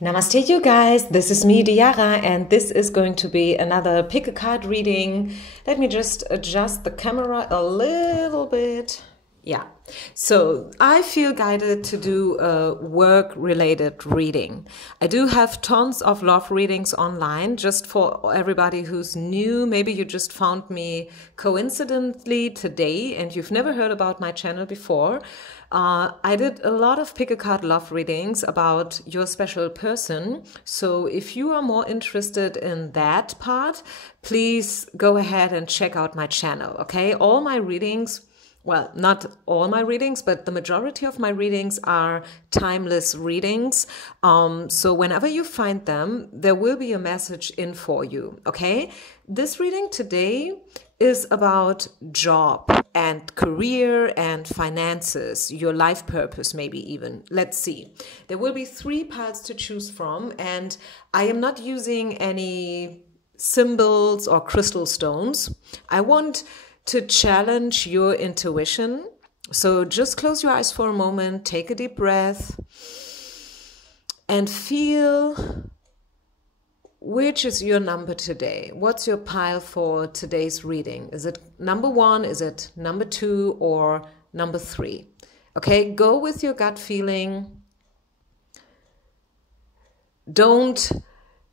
Namaste, you guys. This is me, Diara, and this is going to be another pick a card reading. Let me just adjust the camera a little bit. Yeah, so I feel guided to do a work-related reading. I do have tons of love readings online. Just for everybody who's new, maybe you just found me coincidentally today and you've never heard about my channel before. I did a lot of pick a card love readings about your special person. So if you are more interested in that part, please go ahead and check out my channel, okay? All my readings, well, not all my readings, but the majority of my readings are timeless readings. So whenever you find them, there will be a message in for you, okay? This reading today is about job and career and finances, your life purpose maybe even. Let's see. There will be 3 parts to choose from, and I am not using any symbols or crystal stones. I want to challenge your intuition. So just close your eyes for a moment, take a deep breath, and feel which is your number today. What's your pile for today's reading? Is it number 1? Is it number 2 or number 3? Okay, go with your gut feeling. Don't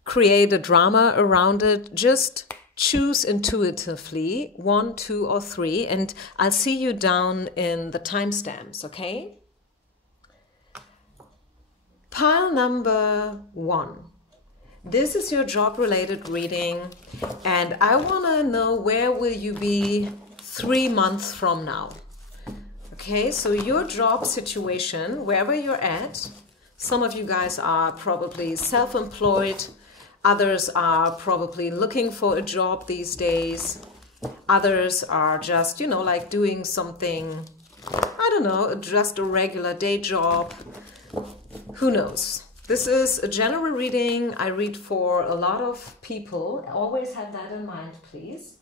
create a drama around it. Just choose intuitively 1, 2, or 3, and I'll see you down in the timestamps, okay? Pile number 1. This is your job-related reading, and I want to know where will you be 3 months from now. Okay, so your job situation, wherever you're at, some of you guys are probably self-employed, others are probably looking for a job these days, others are just, you know, like doing something, I don't know, just a regular day job, who knows. This is a general reading. I read for a lot of people. Always have that in mind, please.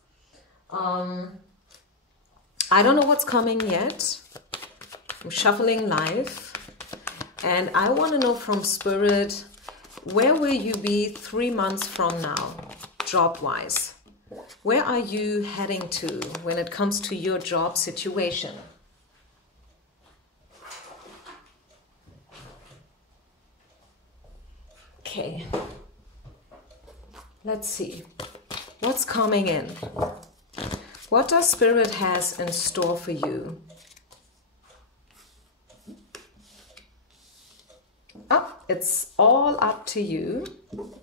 I don't know what's coming yet. I'm shuffling live. And I want to know from Spirit, where will you be 3 months from now, job-wise? Where are you heading to when it comes to your job situation? Okay, let's see what's coming in. What does Spirit has in store for you? It's all up to you.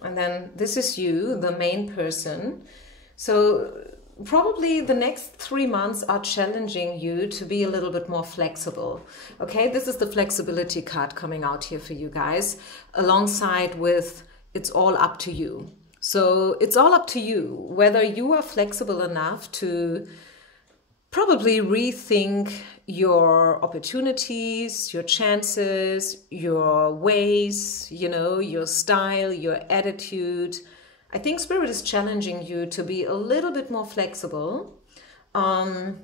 And then this is you, the main person. So probably the next 3 months are challenging you to be a little bit more flexible. Okay, this is the flexibility card coming out here for you guys, alongside with it's all up to you. So it's all up to you whether you are flexible enough to probably rethink your opportunities, your chances, your ways, you know, your style, your attitude. I think Spirit is challenging you to be a little bit more flexible. I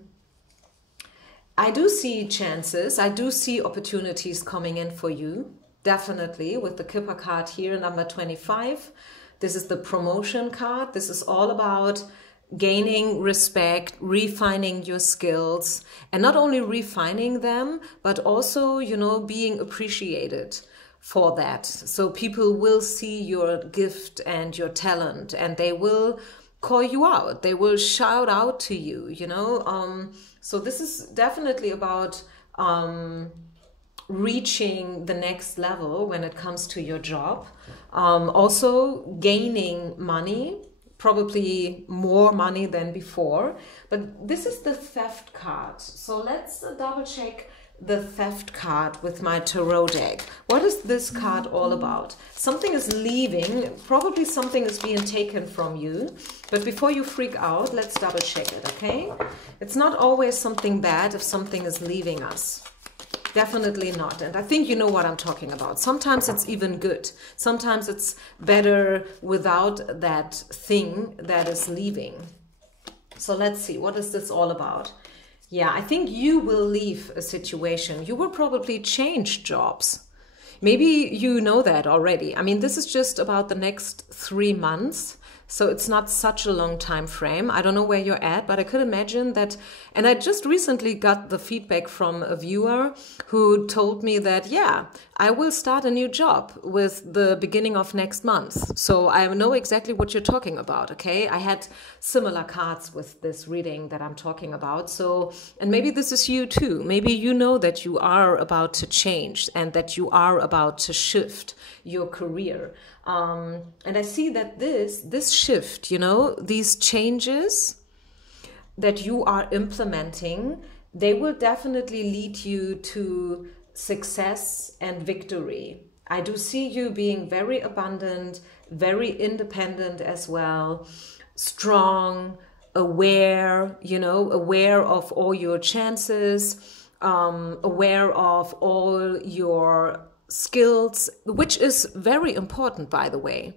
do see chances. I do see opportunities coming in for you. Definitely with the Kipper card here, number 25. This is the promotion card. This is all about gaining respect, refining your skills, and not only refining them, but also, you know, being appreciated for that. So people will see your gift and your talent, and they will call you out. They will shout out to you, you know. So this is definitely about reaching the next level when it comes to your job. Also gaining money, probably more money than before. But this is the theft card. So let's double check the theft card with my tarot deck. What is this card all about? Something is leaving, probably something is being taken from you. But before you freak out, let's double check it, okay? It's not always something bad if something is leaving us. Definitely not. And I think you know what I'm talking about. Sometimes it's even good. Sometimes it's better without that thing that is leaving. So let's see, what is this all about? Yeah, I think you will leave a situation. You will probably change jobs. Maybe you know that already. I mean, this is just about the next 3 months. So it's not such a long time frame. I don't know where you're at, but I could imagine that. And I just recently got the feedback from a viewer who told me that, yeah, I will start a new job with the beginning of next month. So I know exactly what you're talking about, okay? I had similar cards with this reading that I'm talking about. So, and maybe this is you too. Maybe you know that you are about to change and that you are about to shift your career. And I see that this shift, you know, these changes that you are implementing, they will definitely lead you to success and victory. I do see you being very abundant, very independent as well, strong, aware, you know, aware of all your chances, aware of all your skills, which is very important, by the way,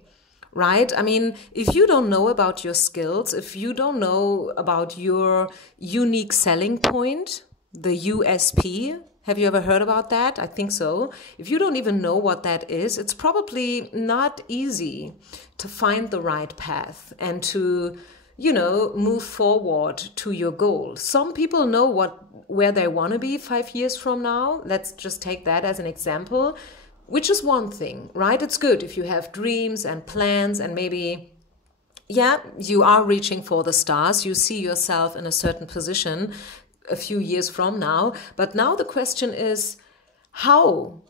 right? I mean, if you don't know about your skills, if you don't know about your unique selling point, the USP, have you ever heard about that? I think so. If you don't even know what that is, it's probably not easy to find the right path and to, you know, move forward to your goal. Some people know where they want to be 5 years from now. Let's just take that as an example, which is one thing, right? It's good if you have dreams and plans and maybe, yeah, you are reaching for the stars. You see yourself in a certain position a few years from now. But now the question is, how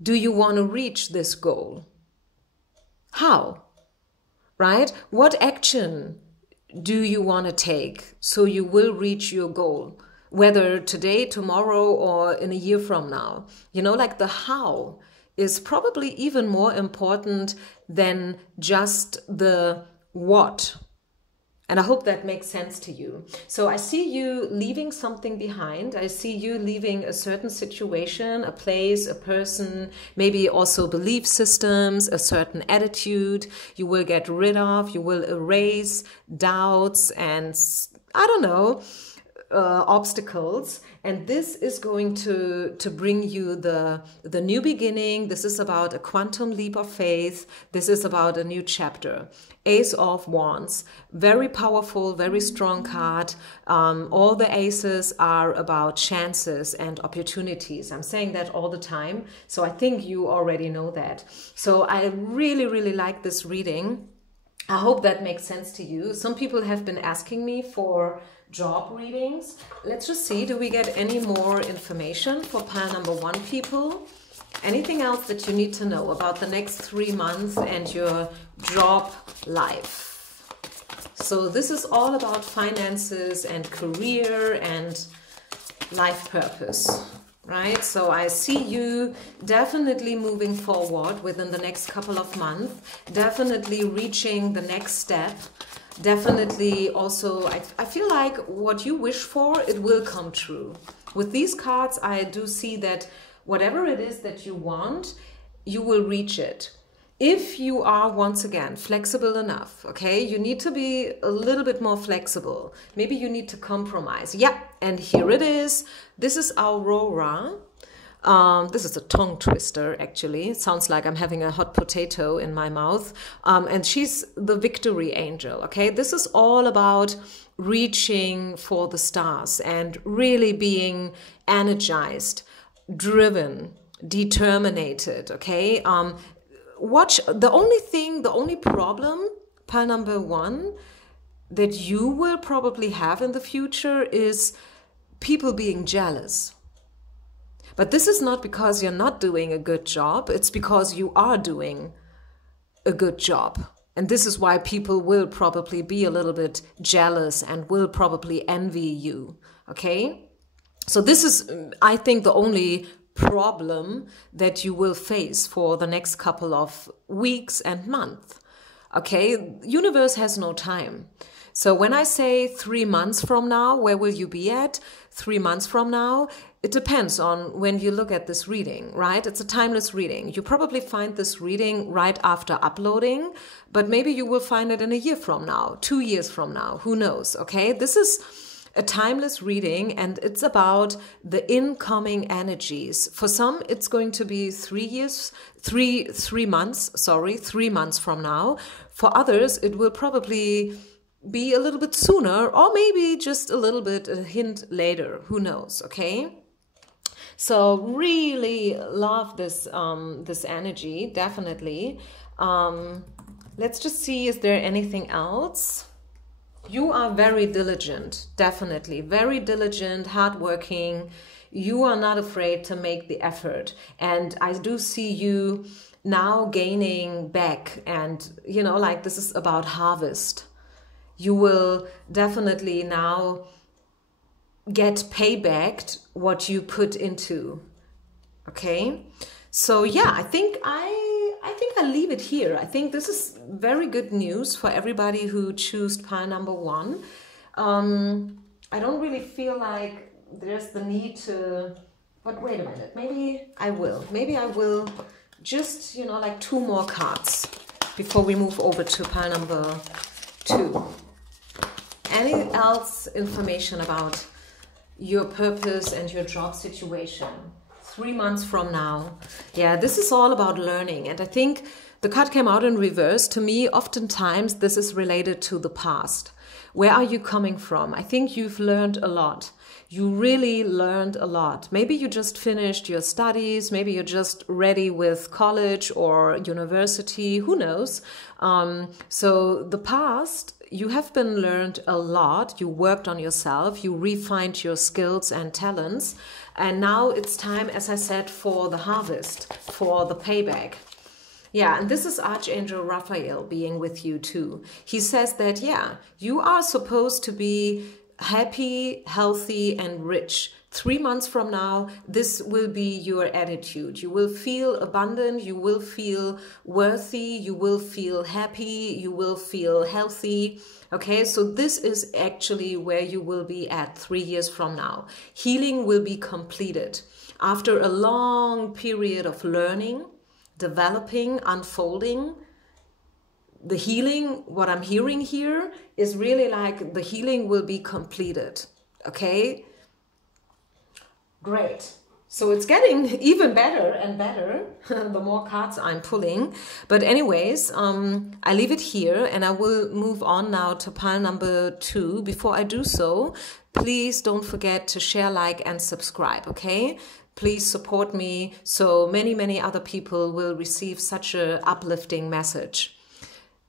do you want to reach this goal? How? Right? What action do you want to take so you will reach your goal? Whether today, tomorrow, or in a year from now. You know, like the how is probably even more important than just the what. And I hope that makes sense to you. So I see you leaving something behind. I see you leaving a certain situation, a place, a person, maybe also belief systems, a certain attitude you will get rid of. You will erase doubts and, I don't know, obstacles. And this is going to bring you the new beginning. This is about a quantum leap of faith. This is about a new chapter. Ace of Wands, very powerful, very strong card. All the aces are about chances and opportunities. I'm saying that all the time, so I think you already know that. So I really, really like this reading. I hope that makes sense to you. Some people have been asking me for job readings. Let's just see, do we get any more information for pile number 1, people? Anything else that you need to know about the next 3 months and your job life? So this is all about finances and career and life purpose, right? So I see you definitely moving forward within the next couple of months, definitely reaching the next step. Definitely also, I feel like what you wish for, it will come true. With these cards, I do see that whatever it is that you want, you will reach it. If you are, once again, flexible enough, okay? You need to be a little bit more flexible. Maybe you need to compromise. Yeah, and here it is. This is Aurora. This is a tongue twister, actually. It sounds like I'm having a hot potato in my mouth. And she's the victory angel, okay? This is all about reaching for the stars and really being energized, driven, determined, okay? Watch, the only problem, pile number 1, that you will probably have in the future is people being jealous. But this is not because you're not doing a good job. It's because you are doing a good job. And this is why people will probably be a little bit jealous and will probably envy you. Okay? So this is, I think, the only problem that you will face for the next couple of weeks and months. Okay? Universe has no time. So when I say 3 months from now, where will you be at? 3 months from now, it depends on when you look at this reading, right? It's a timeless reading. You probably find this reading right after uploading, but maybe you will find it in a year from now, 2 years from now, who knows, okay? This is a timeless reading, and it's about the incoming energies. For some, it's going to be 3 months, sorry, 3 months from now. For others, it will probably be a little bit sooner, or maybe just a little bit, a hint later, who knows, okay? So really love this, this energy, definitely. Let's just see, is there anything else? You are very diligent, definitely. Very diligent, hardworking. You are not afraid to make the effort. And I do see you now gaining back. And, you know, like this is about harvest. You will definitely now get payback what you put into. Okay? So yeah, I think I'll leave it here. I think this is very good news for everybody who chose pile number 1. I don't really feel like there's the need to, but wait a minute, maybe I will just, you know, like 2 more cards before we move over to pile number 2. Any else information about your purpose and your job situation? 3 months from now. Yeah, this is all about learning. And I think the card came out in reverse. To me, oftentimes this is related to the past. Where are you coming from? I think you've learned a lot. You really learned a lot. Maybe you just finished your studies. Maybe you're just ready with college or university. Who knows? So the past, you have been learned a lot. You worked on yourself. You refined your skills and talents. And now it's time, as I said, for the harvest, for the payback. Yeah, and this is Archangel Raphael being with you too. He says that, yeah, you are supposed to be happy, healthy, and rich. 3 months from now, this will be your attitude. You will feel abundant, you will feel worthy, you will feel happy, you will feel healthy. Okay, so this is actually where you will be at 3 years from now. Healing will be completed. After a long period of learning, developing, unfolding, the healing, what I'm hearing here, is really like the healing will be completed. Okay? Great. So it's getting even better and better the more cards I'm pulling. But anyways, I leave it here and I will move on now to pile number 2. Before I do so, please don't forget to share, like, and subscribe, okay? Please support me so many other people will receive such an uplifting message.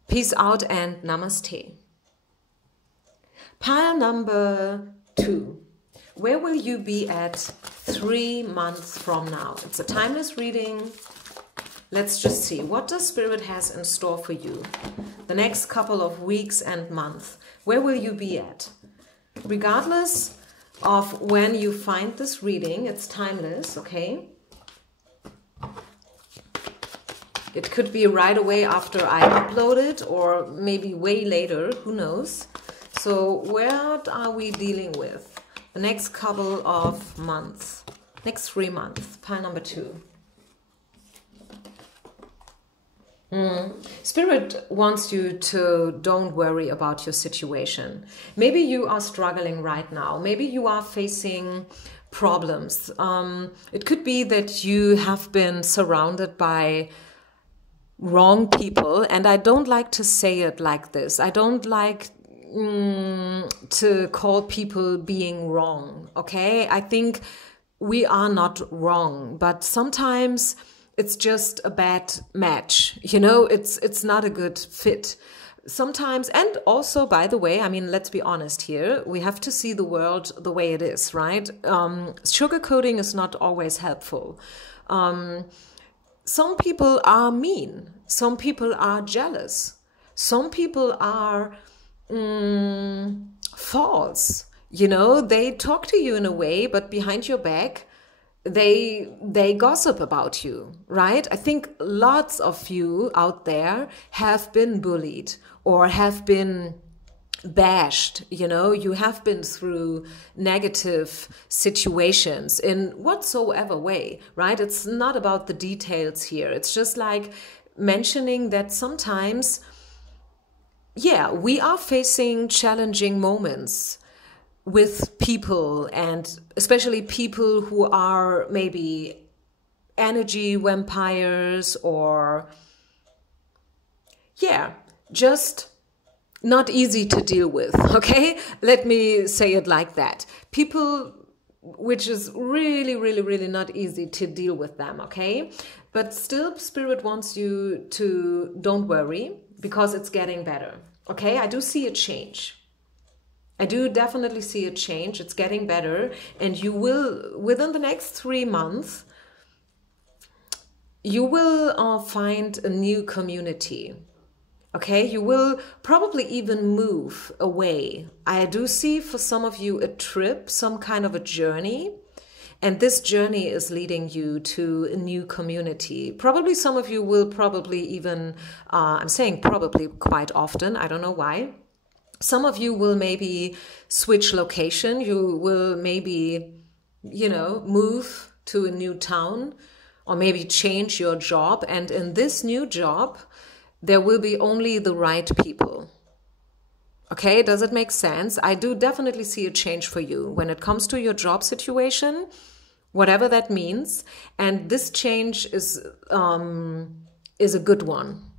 Peace out and namaste. Pile number 2. Where will you be at 3 months from now? It's a timeless reading. Let's just see. What does Spirit has in store for you? The next couple of weeks and months. Where will you be at? Regardless of when you find this reading, it's timeless, okay? It could be right away after I upload it or maybe way later, who knows? So what are we dealing with? The next couple of months, next 3 months, pile number 2. Spirit wants you to don't worry about your situation. Maybe you are struggling right now. Maybe you are facing problems. It could be that you have been surrounded by wrong people. And I don't like to say it like this. I don't like to call people being wrong, okay? I think we are not wrong, but sometimes it's just a bad match, you know, it's not a good fit sometimes. And also, by the way, I mean, let's be honest here, we have to see the world the way it is, right? Sugarcoating is not always helpful. Some people are mean, some people are jealous, some people are false, you know, they talk to you in a way, but behind your back, they gossip about you, right? I think lots of you out there have been bullied or have been bashed, you know, you have been through negative situations in whatsoever way, right? It's not about the details here. It's just like mentioning that sometimes, yeah, we are facing challenging moments. with people, and especially people who are maybe energy vampires, or yeah, just not easy to deal with, okay? Let me say it like that. People which is really, really, really not easy to deal with them, okay? But still, Spirit wants you to don't worry, because it's getting better, okay? I do see a change. I do definitely see a change. It's getting better, and you will, within the next 3 months, you will find a new community. Okay, you will probably even move away. I do see for some of you a trip, some kind of a journey. And this journey is leading you to a new community. Probably some of you will probably even, I'm saying probably quite often, I don't know why. Some of you will maybe switch location. You will maybe, you know, move to a new town, or maybe change your job. And in this new job, there will be only the right people. Okay, does it make sense? I do definitely see a change for you when it comes to your job situation, whatever that means. And this change is a good one.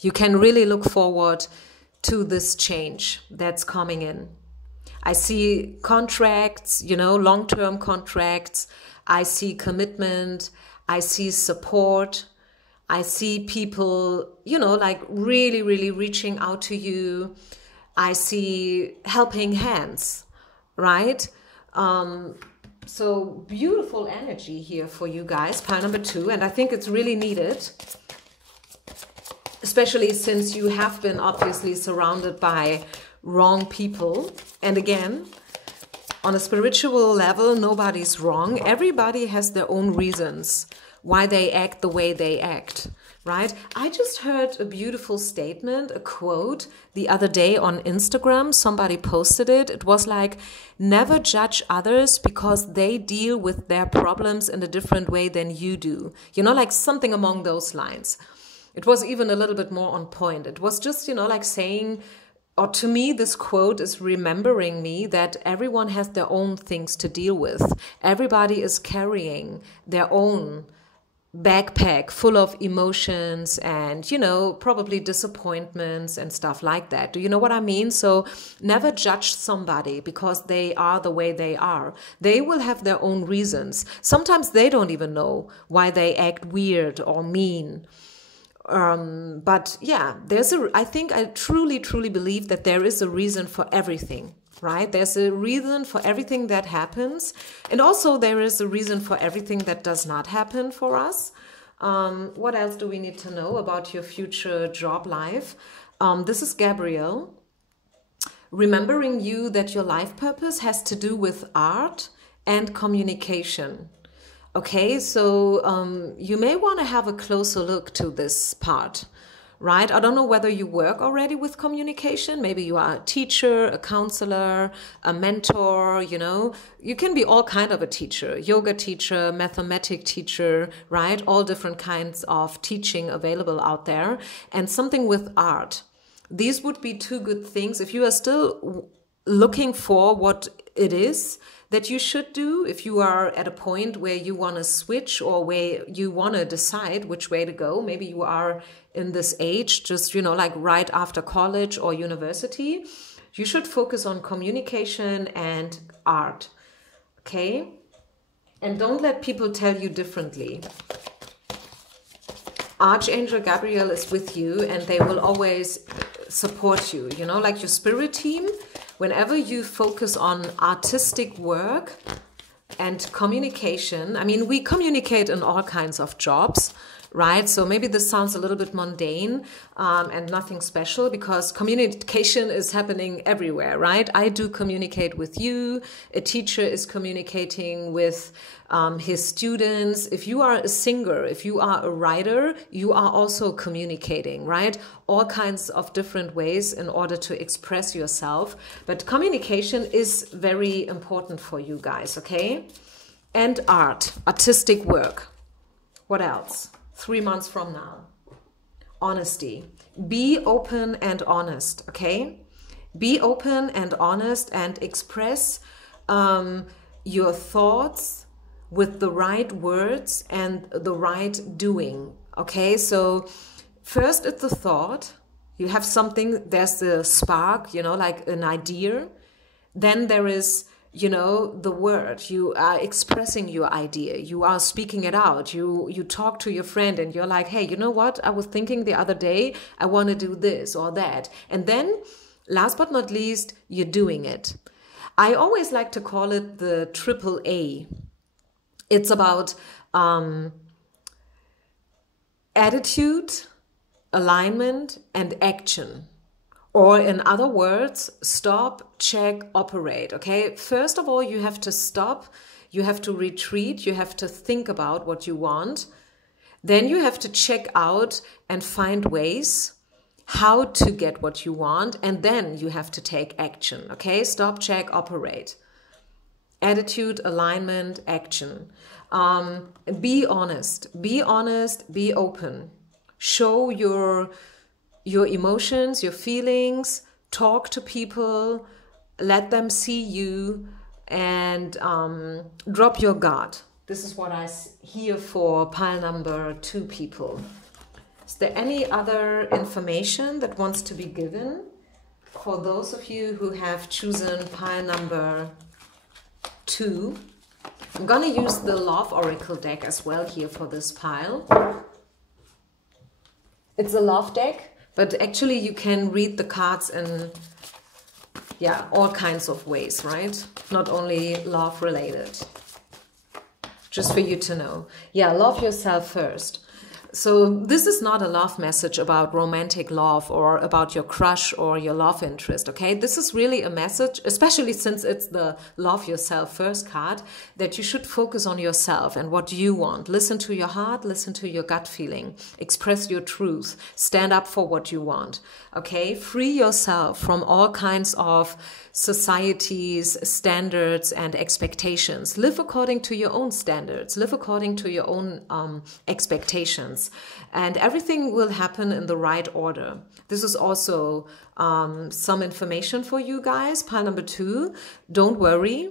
You can really look forward to this change that's coming in. I see contracts, you know, long-term contracts. I see commitment. I see support. I see people, you know, like really, really reaching out to you. I see helping hands, right? So beautiful energy here for you guys, pile number 2. And I think it's really needed, especially since you have been obviously surrounded by wrong people. And again, on a spiritual level, nobody's wrong. Everybody has their own reasons why they act the way they act, right? I just heard a beautiful statement, a quote the other day on Instagram. Somebody posted it. It was like, never judge others because they deal with their problems in a different way than you do. You know, like something along those lines. It was even a little bit more on point. It was just, you know, like saying, or to me, this quote is remembering me that everyone has their own things to deal with. Everybody is carrying their own backpack full of emotions and, you know, probably disappointments and stuff like that. Do you know what I mean? So never judge somebody because they are the way they are. They will have their own reasons. Sometimes they don't even know why they act weird or mean. But yeah, I think I truly, truly believe that there is a reason for everything. Right? There's a reason for everything that happens. And also there is a reason for everything that does not happen for us. What else do we need to know about your future job life? This is Gabriel. Remembering you that your life purpose has to do with art and communication. Okay, so you may want to have a closer look to this part. Right? I don't know whether you work already with communication. Maybe you are a teacher, a counselor, a mentor, you know. You can be all kind of a teacher, yoga teacher, mathematic teacher, right? All different kinds of teaching available out there. And something with art. These would be 2 good things. If you are still looking for what it is that you should do, if you are at a point where you want to switch or where you want to decide which way to go, maybe you are in this age, just, you know, like right after college or university, you should focus on communication and art, okay? And don't let people tell you differently. Archangel Gabriel is with you and they will always support you, you know, like your spirit team. Whenever you focus on artistic work and communication, I mean, we communicate in all kinds of jobs, right? So maybe this sounds a little bit mundane and nothing special because communication is happening everywhere, right? I do communicate with you. A teacher is communicating with his students. If you are a singer, if you are a writer, you are also communicating, right? All kinds of different ways in order to express yourself. But communication is very important for you guys, okay? And art, artistic work. What else? 3 months from now. Honesty. Be open and honest, okay? Be open and honest and express your thoughts with the right words and the right doing. Okay, so first it's the thought. You have something, there's the spark, you know, like an idea. Then there is, you know, the word. You are expressing your idea. You are speaking it out. You talk to your friend and you're like, hey, you know what? I was thinking the other day, I want to do this or that. And then last but not least, you're doing it. I always like to call it the triple A. It's about attitude, alignment, and action. Or in other words, stop, check, operate. Okay, first of all, you have to stop, you have to retreat, you have to think about what you want. Then you have to check out and find ways how to get what you want. And then you have to take action. Okay, stop, check, operate. Attitude, alignment, action. Be honest, be open. Show your emotions, your feelings, talk to people, let them see you, and drop your guard. This is what I hear for pile number 2 people. Is there any other information that wants to be given for those of you who have chosen pile number 2? I'm gonna use the Love Oracle deck as well here for this pile. It's a love deck, but actually you can read the cards in, yeah, all kinds of ways, right? Not only love related. Just for you to know. Yeah, love yourself first. So this is not a love message about romantic love or about your crush or your love interest, okay? This is really a message, especially since it's the love yourself first card, that you should focus on yourself and what you want. Listen to your heart, listen to your gut feeling, express your truth, stand up for what you want, okay? Free yourself from all kinds of society's standards and expectations. Live according to your own standards, live according to your own expectations. And everything will happen in the right order. This is also some information for you guys. Pile number 2, don't worry,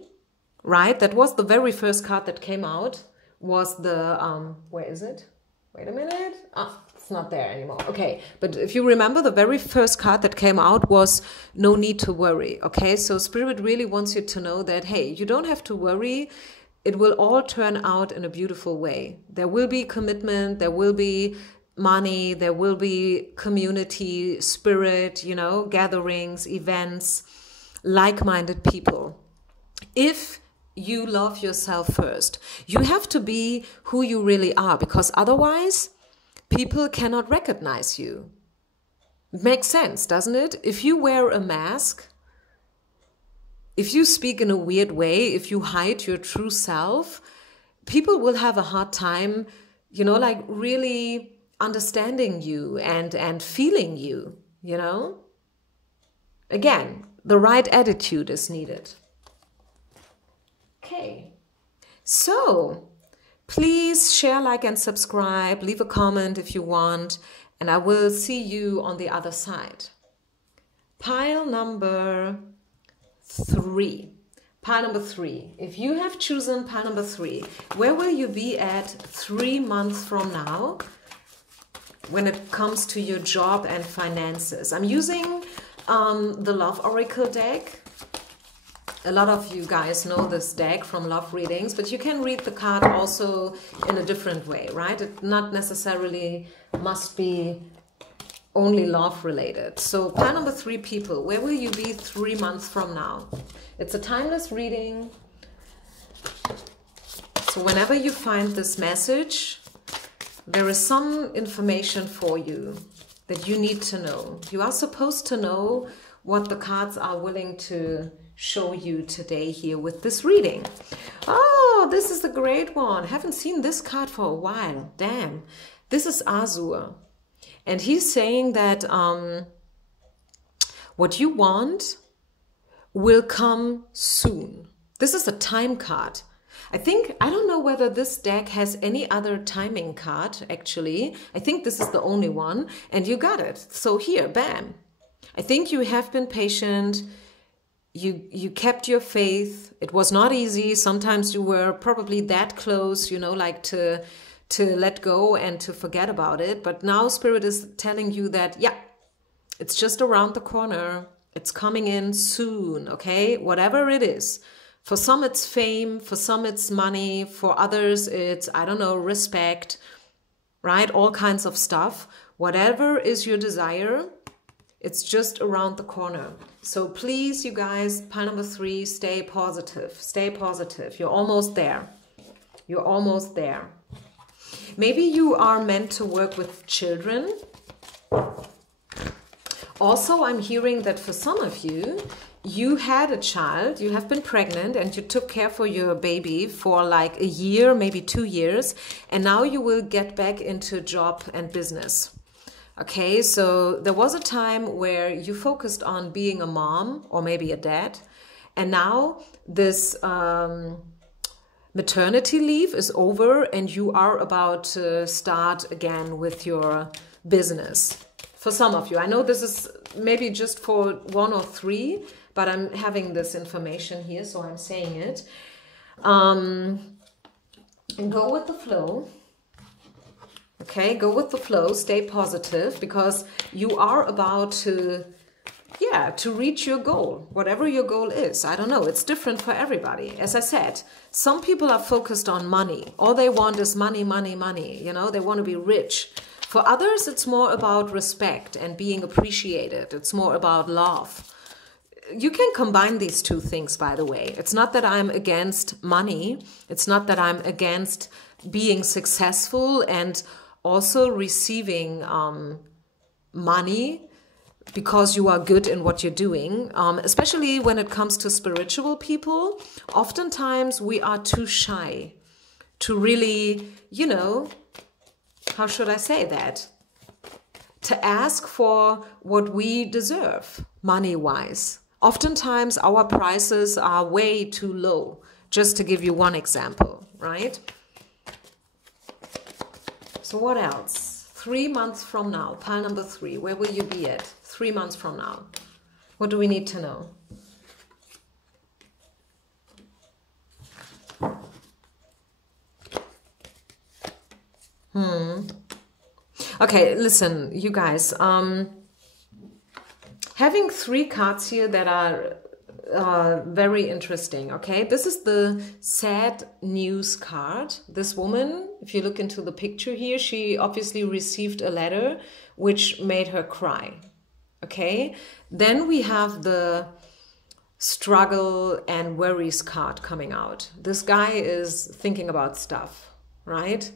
right? That was the very first card that came out, was the, where is it? Wait a minute. Ah, it's not there anymore. Okay, but if you remember, the very first card that came out was no need to worry. Okay, so Spirit really wants you to know that, hey, you don't have to worry. It will all turn out in a beautiful way. There will be commitment, there will be money, there will be community, spirit, you know, gatherings, events, like-minded people. If you love yourself first, you have to be who you really are, because otherwise people cannot recognize you. It makes sense, doesn't it? If you wear a mask, if you speak in a weird way, if you hide your true self, people will have a hard time, you know, like really understanding you and feeling you, you know? Again, the right attitude is needed. Okay, so please share, like, and subscribe. Leave a comment if you want, and I will see you on the other side. Pile number 3. Pile number 3. If you have chosen pile number 3, where will you be at 3 months from now when it comes to your job and finances? I'm using the Love Oracle deck. A lot of you guys know this deck from love readings, but you can read the card also in a different way, right? It not necessarily must be only love related. So pile number 3 people, where will you be 3 months from now? It's a timeless reading. So whenever you find this message, there is some information for you that you need to know. You are supposed to know what the cards are willing to show you today here with this reading. Oh, this is the great one. Haven't seen this card for a while. Damn. This is Azur. And he's saying that what you want will come soon. This is a time card. I don't know whether this deck has any other timing card, actually. I think this is the only one. And you got it. So here, bam. I think you have been patient. You kept your faith. It was not easy. Sometimes you were probably that close, you know, like to let go and to forget about it. But now Spirit is telling you that, yeah, it's just around the corner. It's coming in soon, okay? Whatever it is. For some, it's fame. For some, it's money. For others, it's, I don't know, respect, right? All kinds of stuff. Whatever is your desire, it's just around the corner. So please, you guys, pile number 3, stay positive. Stay positive. You're almost there. You're almost there. Maybe you are meant to work with children. Also, I'm hearing that for some of you, you had a child, you have been pregnant and you took care for your baby for like a year, maybe 2 years, and now you will get back into job and business. Okay, so there was a time where you focused on being a mom or maybe a dad, and now this maternity leave is over and you are about to start again with your business. For some of you, I know this is maybe just for 1 or 3, but I'm having this information here, so I'm saying it. And go with the flow. Okay, go with the flow, stay positive, because you are about to, yeah, to reach your goal, whatever your goal is. I don't know, it's different for everybody. As I said, some people are focused on money. All they want is money, money, money. You know, they want to be rich. For others, it's more about respect and being appreciated. It's more about love. You can combine these two things, by the way. It's not that I'm against money. It's not that I'm against being successful and also receiving money because you are good in what you're doing. Especially when it comes to spiritual people, oftentimes we are too shy to really, you know, how should I say that? To ask for what we deserve, money-wise. Oftentimes our prices are way too low, just to give you one example, right? So what else? 3 months from now, pile number 3, where will you be at 3 months from now? What do we need to know? Okay, listen, you guys, having 3 cards here that are very interesting, okay? This is the sad news card. This woman, if you look into the picture here, she obviously received a letter which made her cry, okay? Then we have the struggle and worries card coming out. This guy is thinking about stuff, right?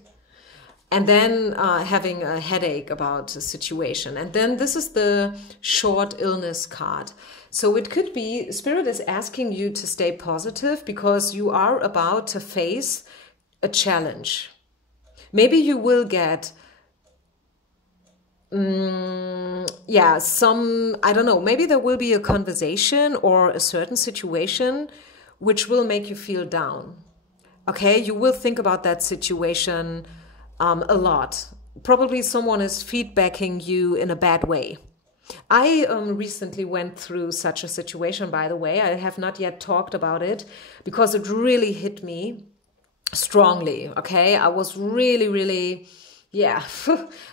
And then having a headache about a situation. And then this is the short illness card. So it could be Spirit is asking you to stay positive because you are about to face a challenge. Maybe you will get, yeah, some, I don't know, maybe there will be a conversation or a certain situation which will make you feel down. Okay, you will think about that situation a lot. Probably someone is feedbacking you in a bad way. I recently went through such a situation, by the way. I have not yet talked about it because it really hit me strongly, okay? I was really, really, yeah,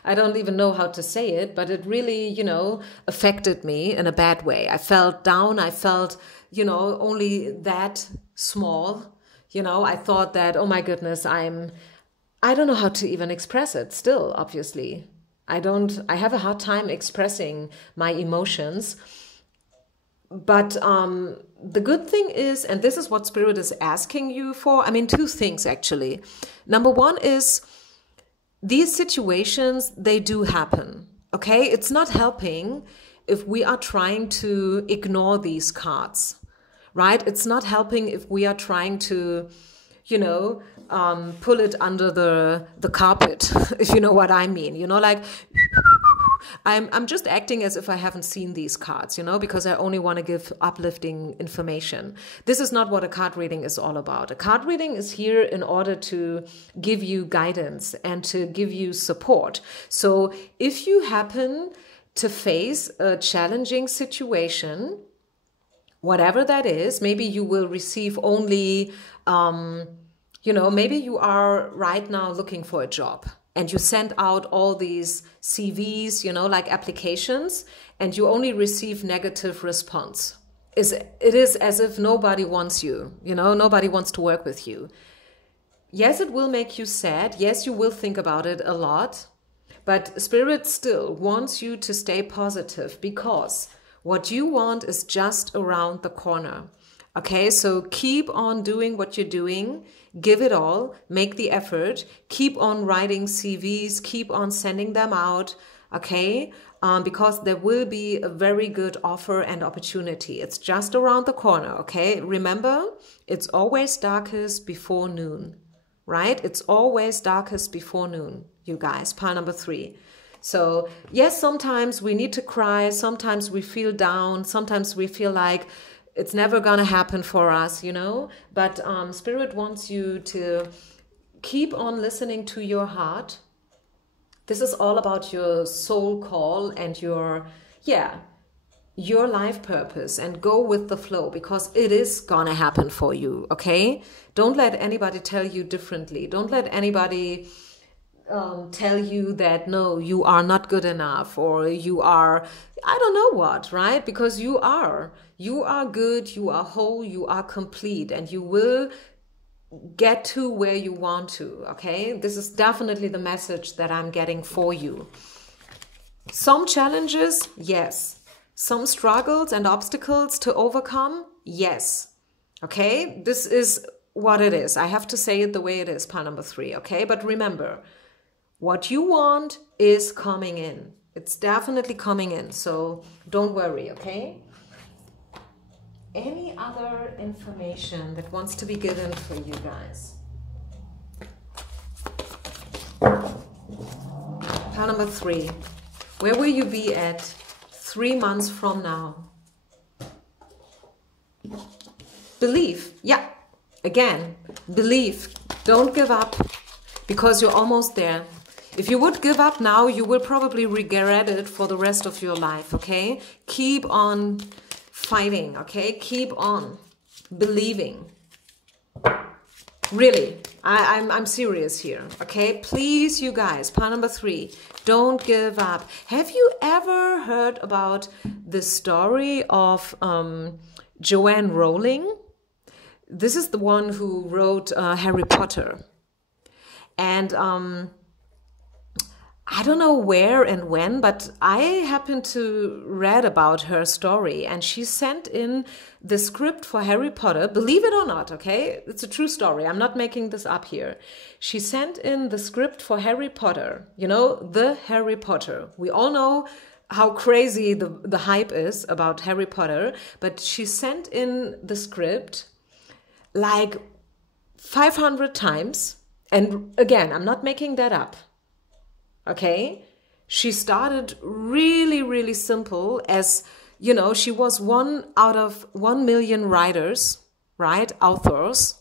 I don't even know how to say it, but it really, you know, affected me in a bad way. I felt down. I felt, you know, only that small. You know, I thought that, oh my goodness, I don't know how to even express it still, obviously. I have a hard time expressing my emotions. But the good thing is, and this is what Spirit is asking you for, I mean, 2 things actually. Number 1 is these situations, they do happen, okay? It's not helping if we are trying to ignore these cards, right? It's not helping if we are trying to, you know, pull it under the carpet, if you know what I mean. You know, like, I'm just acting as if I haven't seen these cards, you know, because I only want to give uplifting information. This is not what a card reading is all about. A card reading is here in order to give you guidance and to give you support. So if you happen to face a challenging situation, whatever that is. Maybe you will receive only, maybe you are right now looking for a job and you send out all these CVs, like applications, and you only receive negative response. It is as if nobody wants you, nobody wants to work with you. Yes, it will make you sad. Yes, you will think about it a lot. But Spirit still wants you to stay positive, because what you want is just around the corner. Okay, so keep on doing what you're doing. Give it all. Make the effort. Keep on writing CVs. Keep on sending them out. Okay, because there will be a very good offer and opportunity. It's just around the corner. Okay, remember, it's always darkest before noon. Right? It's always darkest before noon, you guys. Pile number 3. So yes, sometimes we need to cry. Sometimes we feel down. Sometimes we feel like it's never going to happen for us, But Spirit wants you to keep on listening to your heart. This is all about your soul call and your life purpose, and go with the flow, because it is gonna happen for you. Okay, don't let anybody tell you differently. Don't let anybody tell you that no, you are not good enough, or you are, I don't know what, right? Because you are good, you are whole, you are complete, and you will get to where you want to. Okay, this is definitely the message that I'm getting for you. Some challenges, yes. Some struggles and obstacles to overcome? Yes. Okay, this is what it is. I have to say it the way it is, pile number 3, okay? But remember, what you want is coming in. It's definitely coming in, so don't worry, okay? Any other information that wants to be given for you guys? Pile number 3. Where will you be at 3 months from now? Believe. Yeah. Again, believe. Don't give up, because you're almost there. If you would give up now, you will probably regret it for the rest of your life, okay? Keep on fighting, okay? Keep on believing. Really, I'm serious here, okay? Please, you guys, pile number 3, don't give up. Have you ever heard about the story of Joanne Rowling? This is the one who wrote Harry Potter. And I don't know where and when, but I happened to read about her story, and she sent in the script for Harry Potter. Believe it or not, okay? It's a true story. I'm not making this up here. She sent in the script for Harry Potter, the Harry Potter. We all know how crazy the hype is about Harry Potter, but she sent in the script like 500 times. And again, I'm not making that up. Okay, she started really, really simple, as she was one out of 1 million writers, right? Authors.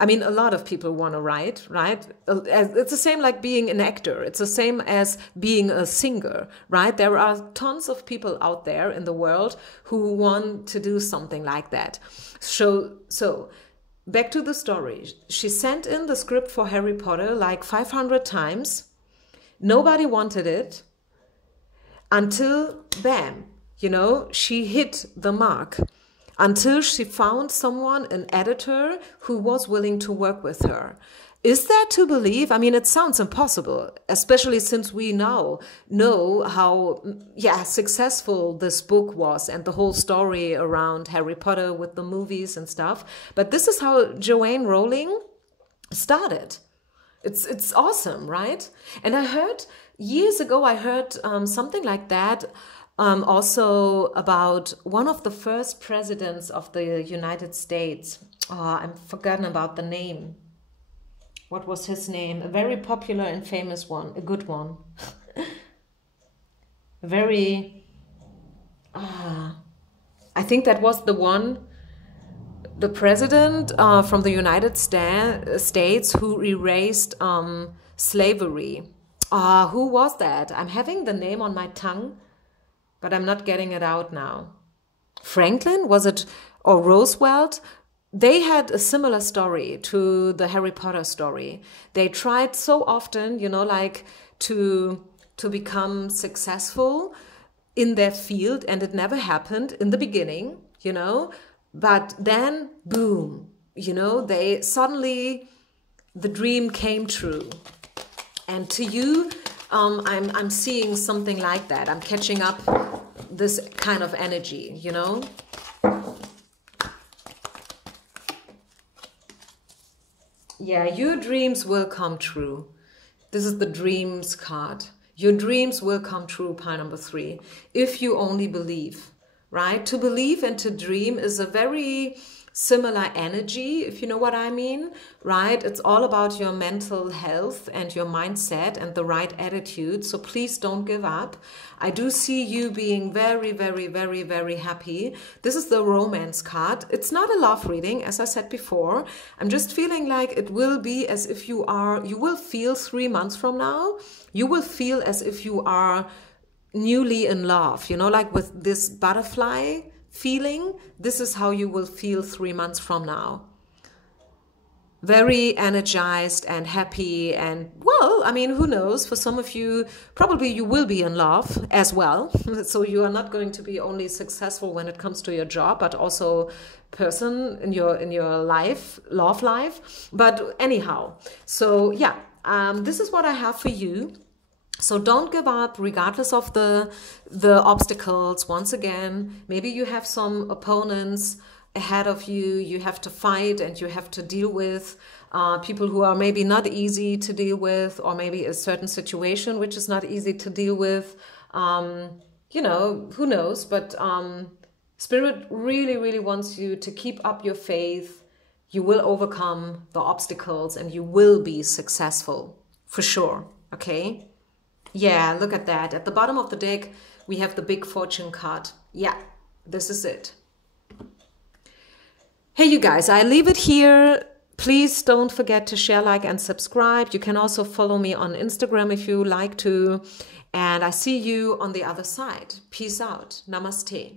I mean, a lot of people want to write, right? It's the same like being an actor. It's the same as being a singer, right? There are tons of people out there in the world who want to do something like that. So back to the story. She sent in the script for Harry Potter like 500 times. Nobody wanted it until, bam, she hit the mark. Until she found someone, an editor, who was willing to work with her. Is that to believe? I mean, it sounds impossible, especially since we now know how successful this book was and the whole story around Harry Potter with the movies and stuff. But this is how Joanne Rowling started. It's awesome, right? And I heard years ago, something like that also about one of the first presidents of the United States. I've forgotten about the name. What was his name? A very popular and famous one, a good one. I think that was the one. The president from the United States who erased slavery. Who was that? I'm having the name on my tongue. but I'm not getting it out now. Franklin, was it, or Roosevelt? They had a similar story to the Harry Potter story. They tried so often, you know, like to become successful in their field, and it never happened in the beginning, you know, but then boom, you know, they suddenly, the dream came true. And to you, I'm seeing something like that. I'm catching up this kind of energy, you know. Yeah, your dreams will come true. This is the dreams card. Your dreams will come true, pile number 3, if you only believe, right? To believe and to dream is a very similar energy, if you know what I mean, right? It's all about your mental health and your mindset and the right attitude. So please don't give up. I do see you being very, very, very, very happy. This is the romance card. It's not a love reading, as I said before. I'm just feeling like it will be as if you will feel 3 months from now, you will feel as if you are newly in love, you know, like with this butterfly feeling. This is how you will feel 3 months from now. Very energized and happy, and well, I mean, who knows, for some of you probably you will be in love as well. So you are not going to be only successful when it comes to your job, but also person in your life, love life. But anyhow, so yeah, this is what I have for you. So don't give up regardless of the obstacles. Once again, maybe you have some opponents ahead of you, you have to fight and you have to deal with people who are maybe not easy to deal with, or maybe a certain situation which is not easy to deal with. You know, who knows, but Spirit really, really wants you to keep up your faith. You will overcome the obstacles and you will be successful for sure, okay? Yeah, look at that. At the bottom of the deck, we have the big fortune card. Yeah, this is it. Hey, you guys, I leave it here. Please don't forget to share, like, and subscribe. You can also follow me on Instagram if you like to. And I see you on the other side. Peace out. Namaste.